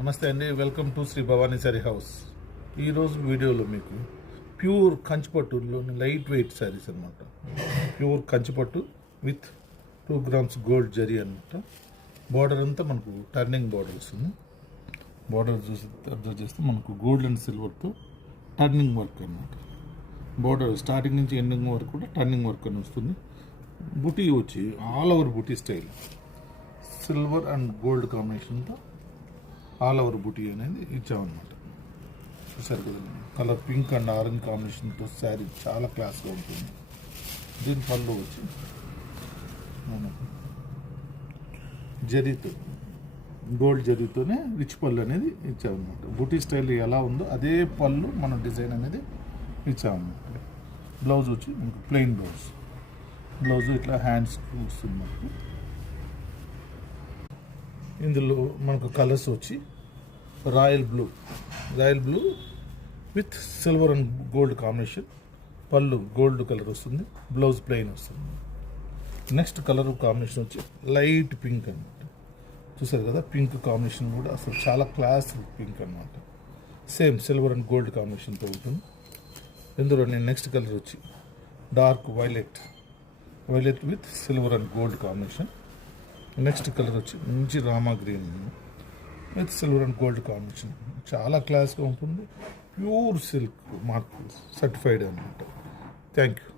నమస్తే అండి, welcome to Shri Bhavani sari house. ఈరోజు వీడియోలో మీకు ప్యూర్ కంచిపట్టులోని లైట్ వెయిట్ శారీస్ అనమాట. ప్యూర్ కంచిపట్టు విత్ 2 grams గోల్డ్ జరీ అనమాట. బార్డర్ అంతా మనకు టర్నింగ్ బార్డర్ వస్తుంది. బార్డర్ చూసి అబ్జర్వ్ చేస్తే మనకు గోల్డ్ అండ్ సిల్వర్తో టర్నింగ్ వర్క్ అనమాట. బార్డర్ స్టార్టింగ్ నుంచి ఎండింగ్ వరకు కూడా టర్నింగ్ వర్క్ అని వస్తుంది. బుటీ వచ్చి all over buti style, silver and gold కాంబినేషన్తో ఆల్ ఓవర్ బుటీ అనేది ఇచ్చామన్నమాట. చూసారు కదండి, కలర్ పింక్ అండ్ ఆరెంజ్ కాంబినేషన్తో శారీ చాలా క్లాస్గా ఉంటుంది. దీని పళ్ళు వచ్చి మనకు జరీతో, గోల్డ్ జరీతోనే రిచ్ పళ్ళు అనేది ఇచ్చామన్నమాట. బుటీ స్టైల్ ఎలా ఉందో అదే పళ్ళు మన డిజైన్ అనేది ఇచ్చామన్నమాట. బ్లౌజ్ వచ్చి మనకు ప్లెయిన్ బ్లౌజ్ ఇట్లా హ్యాండ్స్ వస్తుంది మనకు. ఇందులో మనకు కలర్స్ వచ్చి royal blue with silver and gold combination. పళ్ళు గోల్డ్ కలర్ వస్తుంది, బ్లౌజ్ ప్లెయిన్ వస్తుంది. నెక్స్ట్ కలర్ కాంబినేషన్ వచ్చి లైట్ పింక్ అనమాట. చూసారు కదా, పింక్ కాంబినేషన్ కూడా అసలు చాలా క్లాస్ పింక్ అనమాట. సేమ్ సిల్వర్ అండ్ గోల్డ్ కాంబినేషన్తో ఉంటుంది. ఇందులో నేను నెక్స్ట్ కలర్ వచ్చి dark violet with silver and gold combination. Next colour వచ్చి మంచి Rama green with silver and gold combination. చాలా క్లాస్గా ఉంటుంది. ప్యూర్ సిల్క్ మార్క్ సర్టిఫైడ్ అనమాట. Thank you.